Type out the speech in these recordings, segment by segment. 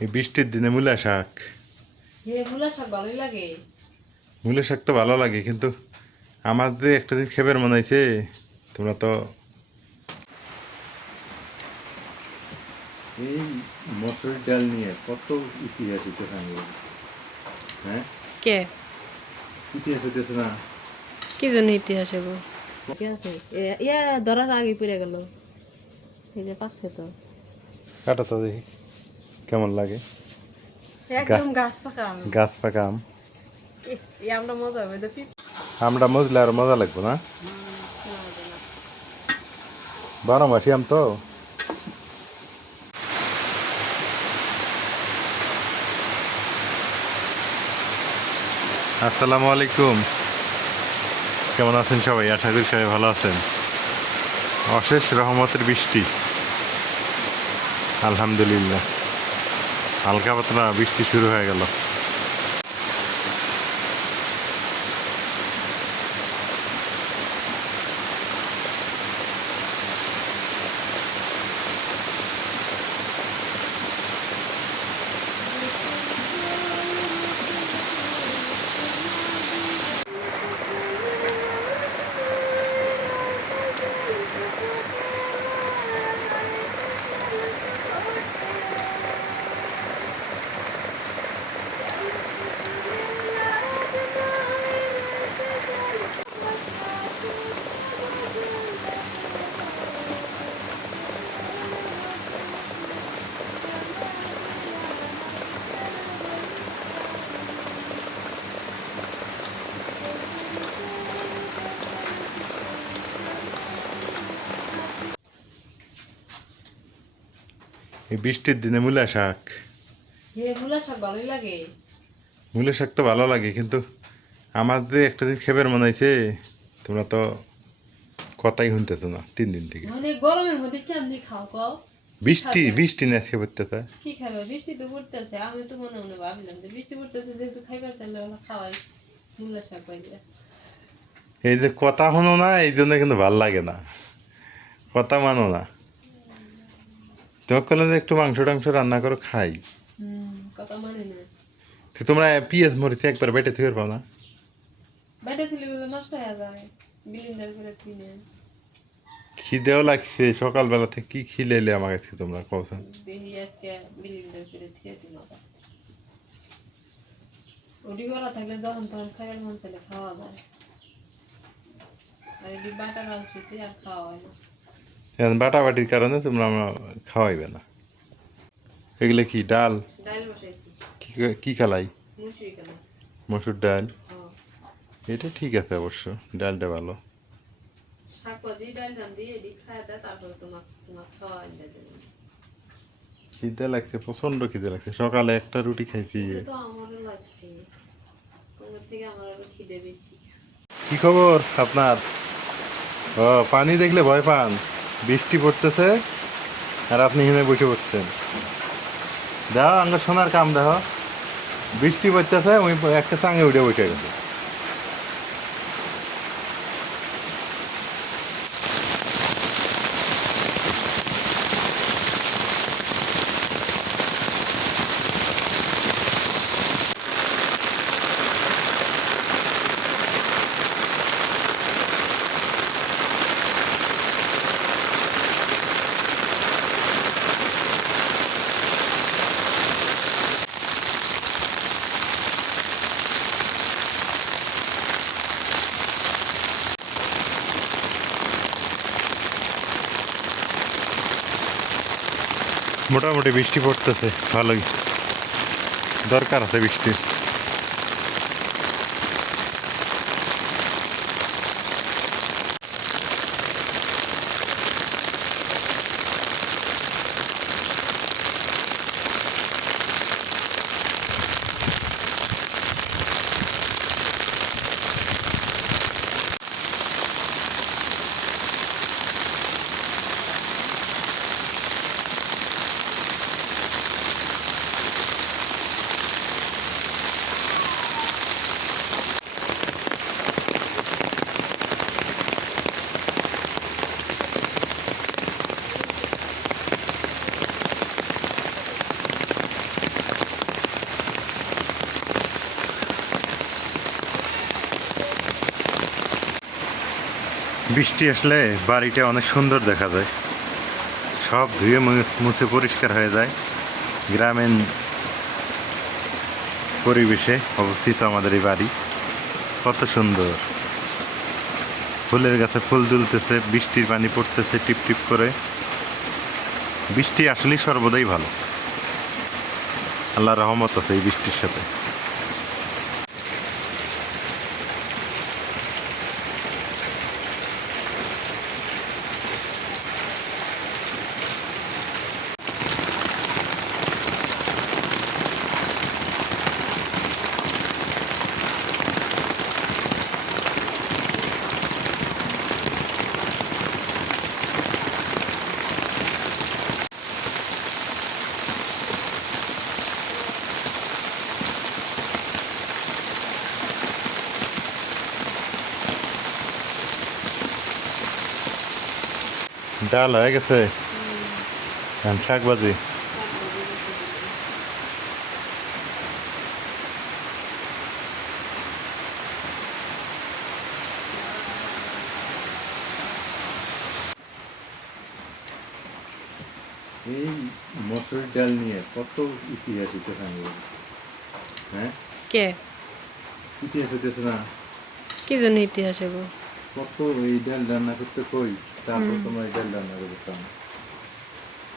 এই বৃষ্টির দিনে মূলা শাক। মূলা শাক ভালোই লাগে। মূলা শাক তো ভালো লাগে কিন্তু আমাদের একটা দিন খেবের মনে হয়েছে তোমরা তো এই মসুর ডাল নিয়ে কত ইতিহাস হইতেছে হ্যাঁ? কে? ইতিহাস হইতেছে না। কি জন্য ইতিহাস হব ইয়া ধরার আগে পড়ে গেল। এই যে পাচ্ছে তো। কাটা তো দেখি। কেমন লাগে? একদম গাছ পাকা আম। গাছ পাকা আম। এই আমটা মজা হবে তো আমটা মজলে আর মজা লাগবে না? বারো মাসি আম তো। আসসালামু আলাইকুম। কেমন আছেন সবাই? আশা করি সবাই ভালো আছেন। অশেষ রহমতের বৃষ্টি। আলহামদুলিল্লাহ। হালকা পাতলা বৃষ্টি শুরু হয়ে গেল। এই বৃষ্টির দিনে মূলা শাক। মূলা শাক ভালোই লাগে। মূলা শাক তো ভালো লাগে কিন্তু আমাদের একটা দিন খেবের মনে হয়েছে তোমরা তো কথাই শুনতেছো না তিন দিন থেকে। মানে গরমের মধ্যে কেমনি খাও কও? বৃষ্টি বৃষ্টি না পড়তেছে কি খাবে? বৃষ্টি তো পড়তেছে আমি তো মনে মনে ভাবলাম যে বৃষ্টি পড়তেছে যেহেতু খাইবার চাইলে খাওয়াই মূলা শাক পাইলে। এই যে কথা শোনো না এই জন্য কিন্তু ভালো লাগে না। কথা মানো না। তোমার করলে যে একটু মাংস টাংস রান্না করো খাই। মানে তো তোমরা পিঁয়াজ মরিচে একবার বেটে থেকে পাও না? খিদেও লাগছে সকালবেলা থেকে কি খিলেলে আমার কাছে তোমরা ওটি করা থাকলে যখন তখন খাইবার মন চাইলে খাওয়া যায়। আর এটি বাটার আর খাওয়া হয় না। এখন বাটাবাটির কারণে তোমরা আমরা খাওয়াইবে না। এগুলো কি ডাল? কি কি খালাই মসুর ডাল? এটা ঠিক আছে অবশ্য ডালটা ভালো। খিদে লাগছে প্রচণ্ড খিদে লাগছে। সকালে একটা রুটি খাইছি কি খবর আপনার? ও পানি দেখলে ভয় পান। বৃষ্টি পড়তেছে আর আপনি এখানে বসে পড়ছেন দাও আমরা সোনার কাম দেখো। বৃষ্টি পড়তেছে ওই একটা চাঙে উঠে বসে গেছে। মোটামুটি বৃষ্টি পড়তেছে ভালোই। দরকার আছে বৃষ্টি বৃষ্টি আসলে বাড়িটা অনেক সুন্দর দেখা যায়। সব ধুয়ে মুছ- পরিষ্কার হয়ে যায়। গ্রামীণ পরিবেশে অবস্থিত আমাদের এই বাড়ি। কত সুন্দর। ফুলের গাছে ফুল দুলতেছে, বৃষ্টির পানি পড়তেছে টিপ টিপ করে। বৃষ্টি আসলেই সর্বদাই ভালো। আল্লাহ রহমত আছে এই বৃষ্টির সাথে। ডাল হয়ে গেছে। এখন শাক ভাজি এই মসুর ডাল নিয়ে কত ইতিহাস হইতেছে হ্যাঁ? কে? ইতিহাস হইতেছে না? কি জন্য ইতিহাস হব কত এই ডাল রান্না করতে কই? তারপর তোমরা ডাল রান্না করতাম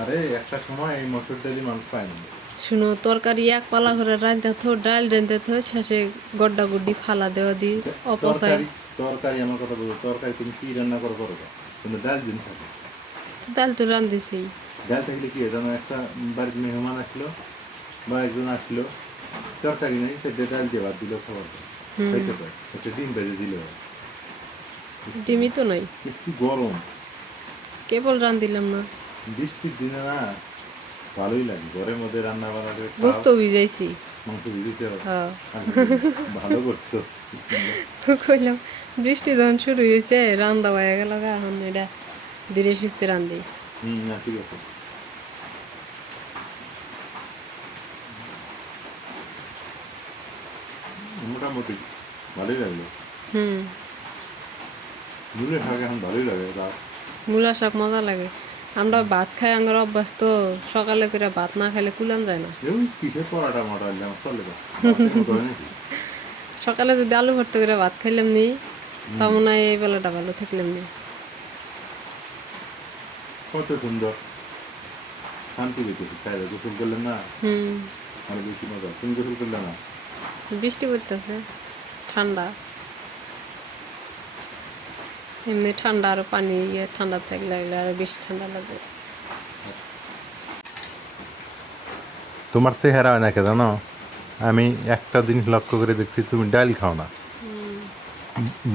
আরে একটা সময় এই মসুর ডালি মানুষ পায়নি। শুনো তরকারি এক পালা করে রাঁধতে থো ডাল রাঁধতে থো শেষে গড্ডা গুড্ডি ফালা দেওয়া দি অপচয়। তরকারি আমার কথা তরকারি তুমি কি রান্না করো করো কিন্তু ডাল দিন থাকে। ডাল তো রাঁধেছি ডাল থাকলে কি জানো একটা বাড়িতে মেহমান আসলো বা একজন আসলো তরকারি নেই সেটা ডাল দিয়ে ভাত দিলেও খাবার খাইতে পারে একটা ডিম হয়। ডিমই তো নাই। একটু গরম। কেবল রাঁধিলাম না। বৃষ্টির দিনে না ভালোই লাগে। ঘরের মধ্যে রান্না বান্না করে গোস্ত ভিজাইছি। মাংস হবে। হ্যাঁ। ভালো করতো। কইলাম বৃষ্টি যখন শুরু হয়েছে রান্দা হয়ে গেল এখন এটা ধীরে সুস্থে রান্ধি। হুম না ঠিক আছে। মোটামুটি ভালোই লাগল। হুম। ঝুলে শাক এখন ভালোই লাগে মূলা শাক মজা লাগে। আমরা ভাত খাই আঙ্গার অভ্যাস তো সকালে করে ভাত না খাইলে কুলান যায় না। কিসের পরাটা মোটা আমার? সকালে যদি আলু ভর্তা করে ভাত খাইলাম নি তা মনে হয় এই বেলাটা ভালো থাকলাম নি। কত সুন্দর। শান্তি পেতেছি তাই গোসল করলেন না? হুম। আর বেশি মজা তুমি গোসল করলে না? বৃষ্টি পড়তেছে ঠান্ডা। এমনি ঠান্ডা আর পানি ইয়ে ঠান্ডা থাকলে আরও বেশি ঠান্ডা লাগে। তোমার চেহারা হয় নাকি জানো? আমি একটা দিন লক্ষ্য করে দেখছি তুমি ডাল খাও না।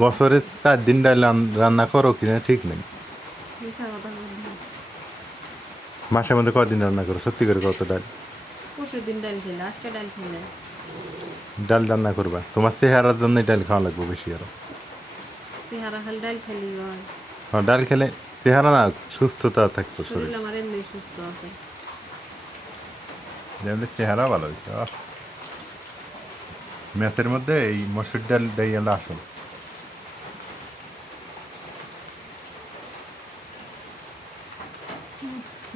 বছরে চার দিন ডাল রান্না করো কিনা ঠিক নেই। মাসের মধ্যে কদিন রান্না করো? সত্যি করে কত ডাল? ডাল রান্না করবা। তোমার চেহারার জন্য ডাল খাওয়া লাগবে বেশি আরও। চেহারা খালি ডাল খেলি হয়। ডাল খেলে চেহারা না সুস্থতা থাকতো শরীর। শরীর আমার এমনি সুস্থ আছে। যেমন চেহারা ভালো হয়েছে ম্যাথের মধ্যে এই মসুর ডাল হলো আসল।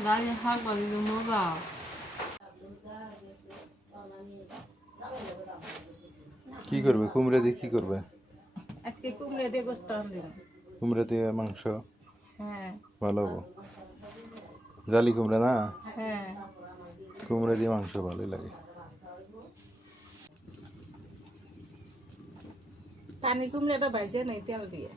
রাজে শাক বাজি মজা কি করবে? কুমড়ে দিয়ে কি করবে? আজকে কুমড়ে দিয়ে গোস্ত আনলাম কুমড়ে দিয়ে মাংস? হ্যাঁ। ভালো হব। জালি কুমড়ে না? হ্যাঁ। কুমড়ে দিয়ে মাংস ভালোই লাগে। পানি কুমড়েটা ভাজে নেই তেল দিয়ে।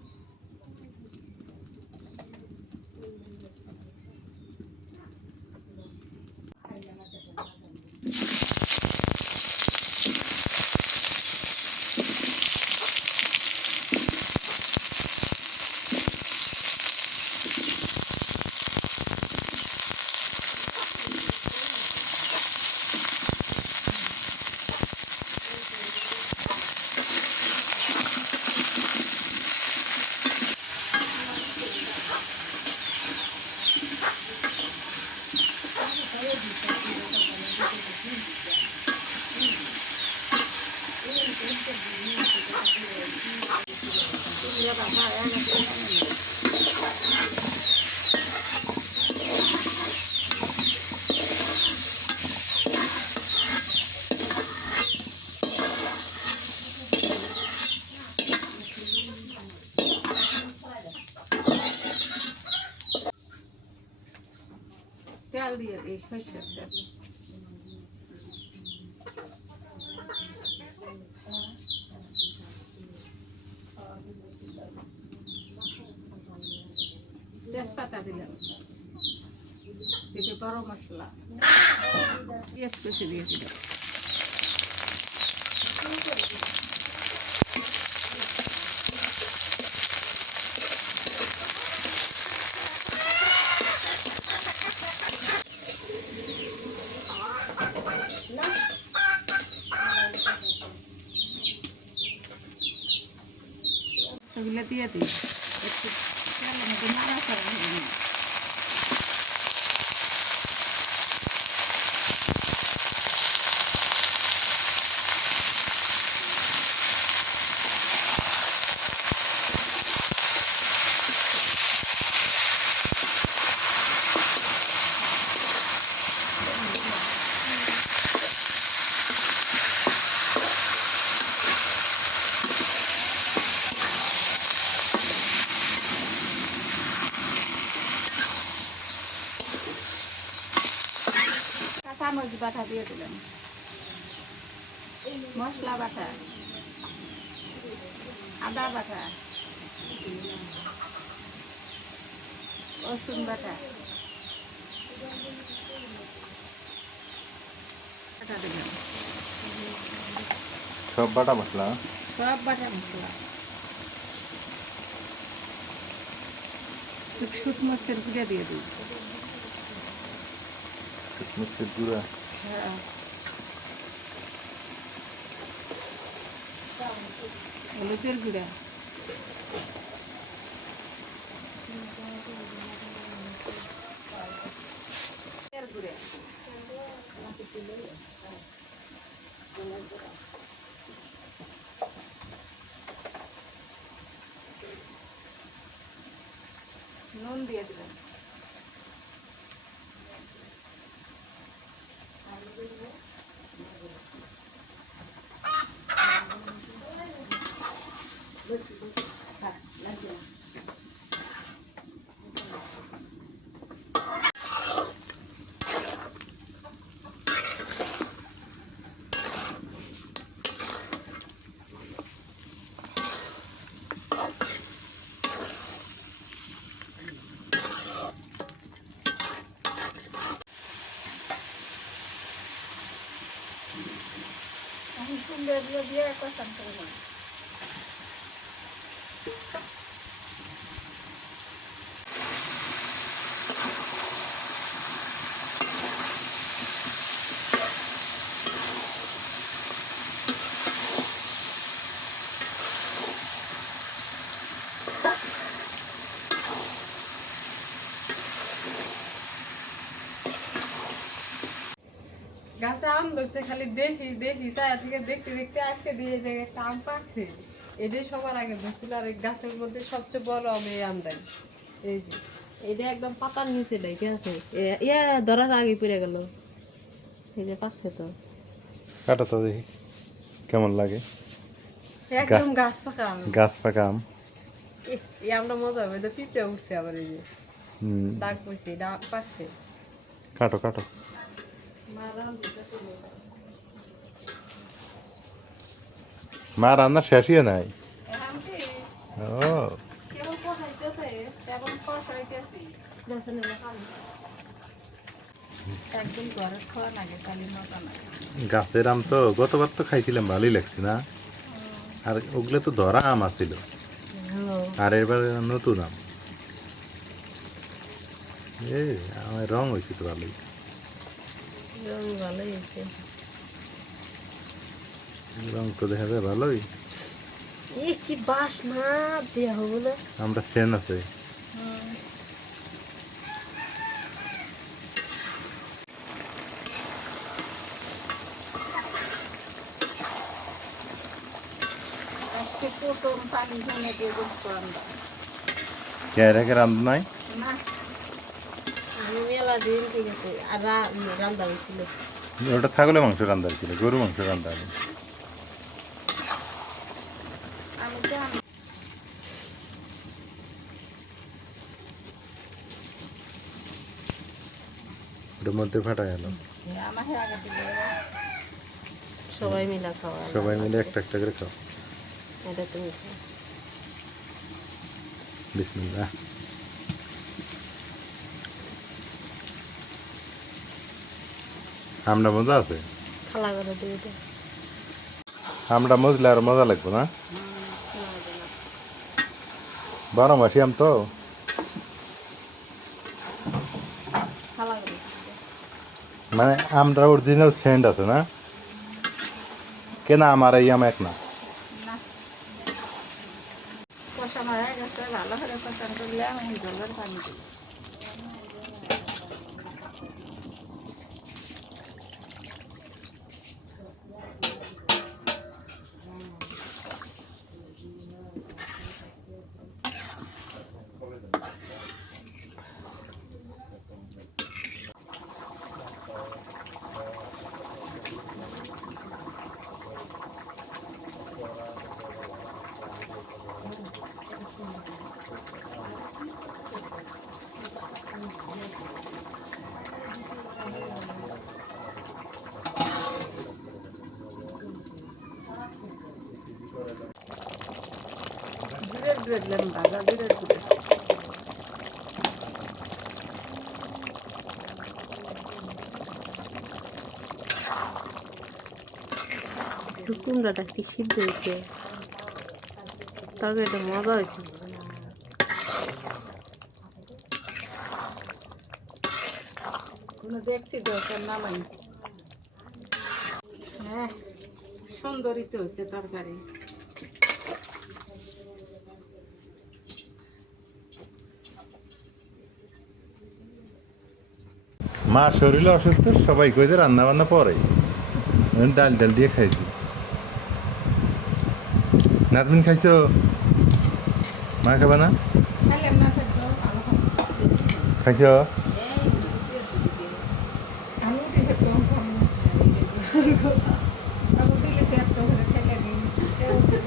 দিয়ে দিই সর্ষের তেল তেজপাতা দিলাম দিতে গরম মশলা পেঁয়াজ কুচি দিয়ে দিলাম এগুলো দিয়ে দিই একটু তেলের মধ্যে নাড়াচাড়া হয়ে নিই। কাঁচামরিচ বাটা দিয়ে দিলাম মশলা বাটা। আদা বাটা। রসুন বাটা। দিলাম সব বাটা মশলা? সব বাটা মশলা। শুট মরিচের গুঁড়ে দিয়ে দিই গুঁড়া? হ্যাঁ হলুদের গুঁড়া। নুন দিয়ে দিলাম এখন কুমড়ো দিয়ে একবার কষান করে। ধরছে খালি দেখি দেখি চায়া থেকে দেখতে দেখতে আজকে দিয়ে যে একটা আম পাকছে এটাই সবার আগে ধরছিল আর এই গাছের মধ্যে সবচেয়ে বড় আম এই আমটাই। এই যে এটা একদম পাতার নিচে ডেকে আছে? ইয়া ধরার আগে পড়ে গেল। এই যে পাকছে তো। কাটা তো দেখি কেমন লাগে? একদম গাছ পাকা আম। গাছ পাকা আম। এই আমটা মজা হবে তো পিঁপড়ে উঠছে আবার এই যে। হুম, দাগ পড়ছে ডাক পাকছে কাটো কাটো। মা রান্না শেষই নাই। ও। গাছের আম তো গতবার তো খাইছিলাম ভালোই লাগছে না? আর ওগুলো তো ধরা আম আছিল। আর এবার নতুন আম। এ আমার রং হয়েছে তো ভালোই। ভালোই হয়েছে। রং তো দেখা যায় ভালোই। এ কি বাস না দেয়া হবে না? আমরা ফ্যান আছে। কে রেখে রান্ধ নাই? না। দিন ঠিক আছে আর রা- রান্না হয়েছিল। ওটা ছাগলে মাংস রান্ধা ছিল গরু মাংস জানি ওটার মধ্যে ফাটা গেল হয়ে সবাই মিলে খাওয়া সবাই মিলে একটা একটা করে খাও। এটা তুমি বিসমিল্লাহ। আমরা মজা আছে? খালা করে দিয়ে দে। আমরা মজলে আর মজা লাগবে না? বারো মাসি আম তো। মানে আমরা অরিজিনাল সেন্ট আছে না? কেনা আমার এই আম এক না। না। কষানো হয়ে গেছে ভালো করে কষান করলে আমি জলের পানি দিই দিলাম ভাজা জিরের গুঁড়ো কুমড়াটা কি সিদ্ধ হয়েছে তরকারিটা মজা হয়েছে দেখছি দরকার নামাই হ্যাঁ সুন্দরই তো হয়েছে তরকারি মা শরীরে অসুস্থ সবাই কইতে রান্না বান্না পরে। ডাল ডাল দিয়ে খাইছি। নাতমিন খাইছো? মা খাবা না? খাইছো?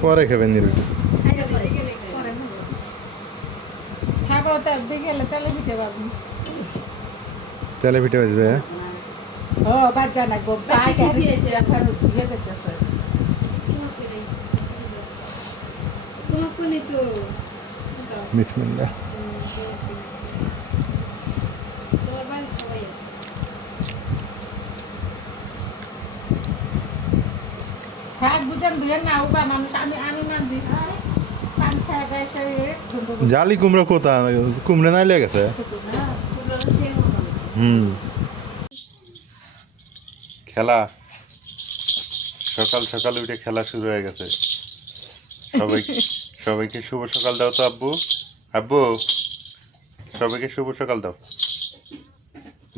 পরে খাবেন নি রুটি। খাব। খাব তো বিকেলে তেলে পিঠে দিতেছে তোমাকে তো বিসমিল্লাহ শাক বুঝেন দুজন না উবা মানুষ আমি আমি মানছি পান খায় দেয় সে জালি কুমড়ো কোথা কুমড়ো নাই লেগেছে হুম খেলা। সকাল সকাল উঠে খেলা শুরু হয়ে গেছে। সবাই সবাইকে শুভ সকাল দাও তো আব্বু। আব্বু সবাইকে শুভ সকাল দাও।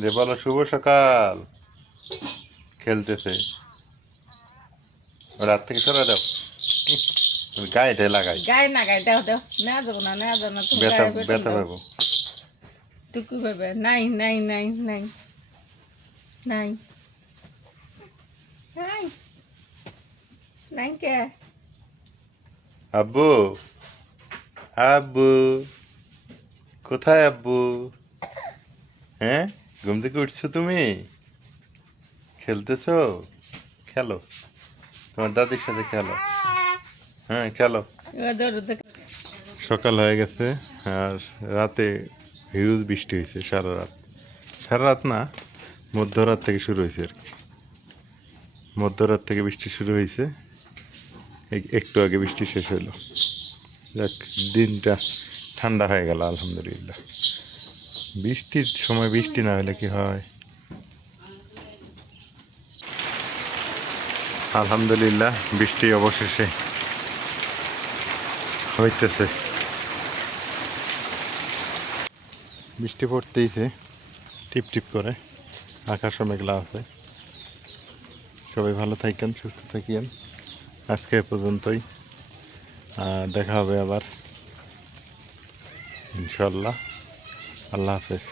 যে বলো শুভ সকাল। খেলতেছে। রাত থেকে সরা দাও। উহ, গায়েটে লাগাই গায়ে। না গায়ে দেও দেও। নেওয়া যাব না নেওয়া যাব না তুমি ব্যথা ব্যথা পাবো। টুকু ভাবে নাই নাই নাই নাই নাই নাই নাই কে? আব্বু। আব্বু। কোথায় আব্বু? হ্যাঁ? ঘুম থেকে উঠছো তুমি? খেলতেছো? খেলো। তোমার দাদির সাথে খেলো। হ্যাঁ খেলো। সকাল হয়ে গেছে আর রাতে হিউজ বৃষ্টি হয়েছে সারা রাত। সারা রাত না, মধ্যরাত থেকে শুরু হয়েছে আর কি। মধ্যরাত থেকে বৃষ্টি শুরু হয়েছে। একটু আগে বৃষ্টি শেষ হলো যাক, দিনটা ঠান্ডা হয়ে গেল, আলহামদুলিল্লাহ। বৃষ্টির সময় বৃষ্টি না হলে কি হয়? আলহামদুলিল্লাহ, বৃষ্টি অবশেষে হইতেছে। বৃষ্টি পড়তেইছে টিপ টিপ করে, আকাশও মেঘলা আছে। সবাই ভালো থাকেন, সুস্থ থাকিয়েন আজকে পর্যন্তই। দেখা হবে আবার। ইনশাল্লাহ আল্লাহ হাফেজ।